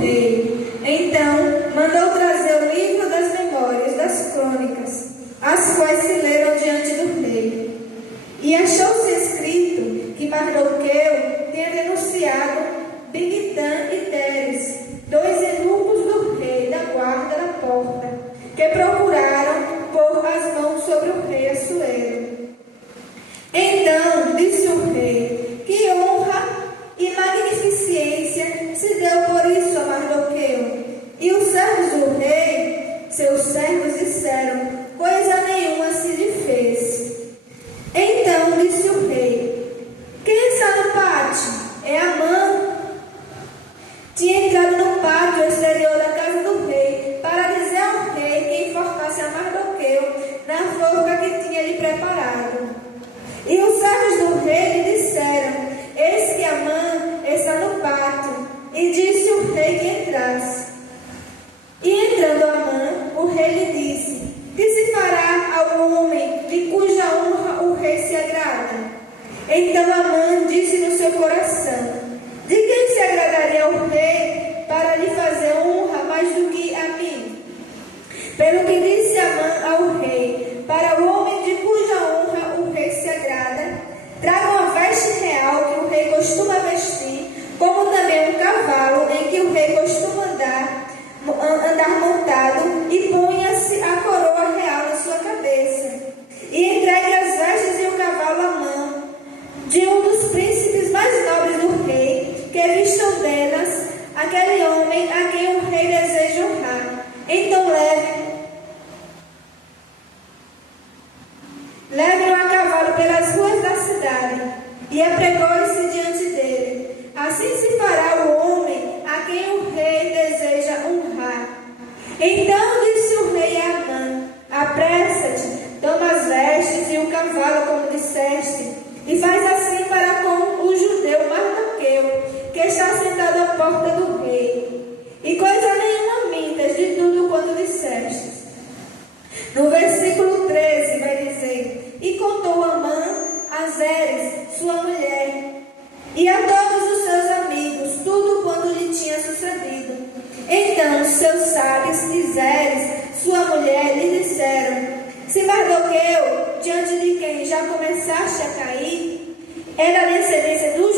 rei. Então mandou trazer o livro das memórias das crônicas, as quais se leram diante do rei. E achou-se escrito que Mardoqueu tinha denunciado Bigtã e Teres, dois eunucos do rei da guarda da porta, que procuraram pôr as mãos sobre o rei Assuero. Então disse o rei: que honra e magnificência se deu por isso a Mardoqueu. E os servos do rei, seus servos, disseram: coisa nenhuma se lhe fez. Então disse o rei: quem está no pátio? É Amã. Tinha entrado no pátio exterior da casa do rei para dizer ao rei que enforcasse a Mardoqueu na forca que tinha lhe preparado. E os servos do rei lhe disseram: eis que Amã está no pátio. E disse o rei que entrasse. E entrando Amã, o rei lhe disse: que se fará ao homem de cuja honra o rei se agrada? Então Amã disse no seu coração: de quem se agradaria o rei para lhe fazer honra mais do que a mim? Pelo que disse Amã ao rei: para o homem de cuja honra o rei se agrada, traga uma veste real que o rei costuma vestir, como também um cavalo em que o rei costuma andar montado, e ponha-se a coroa real na sua cabeça. E entregue as vestes e o cavalo à mão de um dos príncipes mais nobres do rei, que vistam delas aquele homem a quem o rei deseja honrar. Então leve-o a cavalo pelas ruas da cidade, e apregoe-se diante dele. Assim se fará o homem a quem o rei deseja honrar. Então disse o rei a Amã: apressa-te, toma as vestes e o cavalo, como disseste, e faz assim para com o judeu Mardoqueu, que está sentado à porta do rei. E coisa nenhuma mintas de tudo quanto disseste. No versículo 13 vai dizer: e contou Amã a Zeres, sua mulher, e a todos os seus amigos tudo quanto lhe tinha sucedido. Então seus sábios e Zeres, sua mulher, lhe disseram: se Mardoqueu, diante de quem já começaste a cair, é da descendência dos